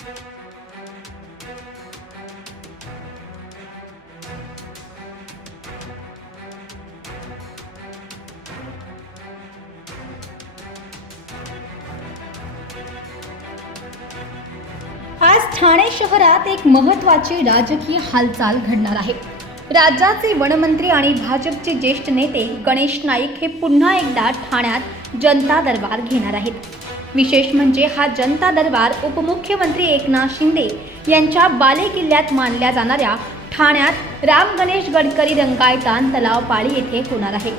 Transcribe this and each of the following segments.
आज ठाणे शहरात एक महत्वाची राजकीय हालचाल घडणार आहे. राज्याचे वनमंत्री आणि भाजपचे ज्येष्ठ नेते गणेश नाईक हे पुन्हा एकदा ठाण्यात जनता दरबार घेणार आहेत. विशेष म्हणजे हा जनता दरबार उपमुख्यमंत्री एकनाथ शिंदे यांच्या बालेकिल्ल्यात मानल्या जाणाऱ्या ठाण्यात राम गणेश गडकरी रंगायतान तलावपाळी येथे होणार आहे.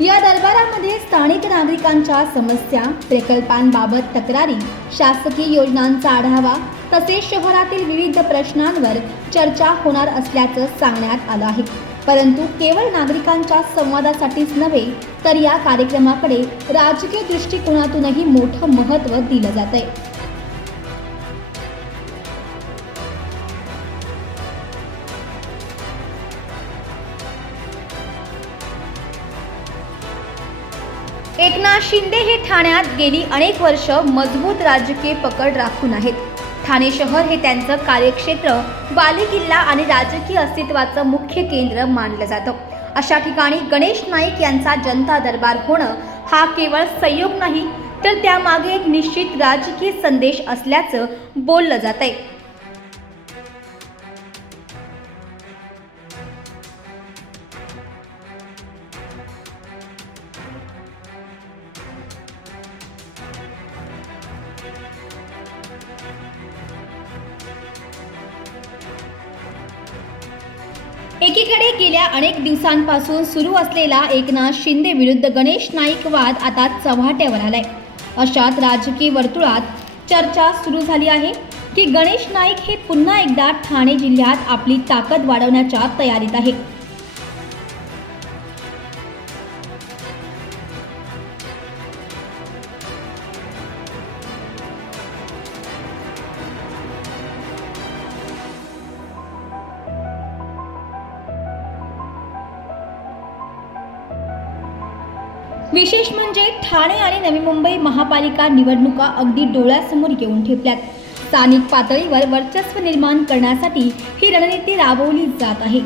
या दरबारामध्ये स्थानिक नागरिकांच्या समस्या प्रकल्पांबाबत तक्रारी शासकीय योजनांचा आढावा तसेच शहरातील विविध प्रश्नांवर चर्चा होणार असल्याचं सांगण्यात आलं आहे. परंतु केवळ नागरिकांच्या संवादासाठीच नव्हे तर या कार्यक्रमाकडे राजकीय दृष्टिकोनातूनही मोठं महत्त्व दिलं जात आहे एकनाथ शिंदे हे ठाण्यात गेली अनेक वर्ष मजबूत राजकीय पकड राखून आहेत. ठाणे शहर हे त्यांचं कार्यक्षेत्र बालेकिल्ला आणि राजकीय अस्तित्वाचं मुख्य केंद्र मानलं जातं. अशा ठिकाणी गणेश नाईक यांचा जनता दरबार होणं हा केवळ संयोग नाही तर त्यामागे एक निश्चित राजकीय संदेश असल्याचं बोललं जात आहे एकीकडे गेल्या अनेक दिवसांपासून सुरू असलेला एकनाथ शिंदे विरुद्ध गणेश नाईक वाद आता चव्हाट्यावर आलाय. अशात राजकीय वर्तुळात चर्चा सुरू झाली आहे की गणेश नाईक हे पुन्हा एकदा ठाणे जिल्ह्यात आपली ताकद वाढवण्याच्या तयारीत आहे. विशेष म्हणजे ठाणे आणि नवी मुंबई महापालिका निवडणुका अगदी डोळ्यासमोर येऊन ठेपल्यात. स्थानिक पातळीवर वर्चस्व निर्माण करण्यासाठी ही रणनीती राबवली जात आहे.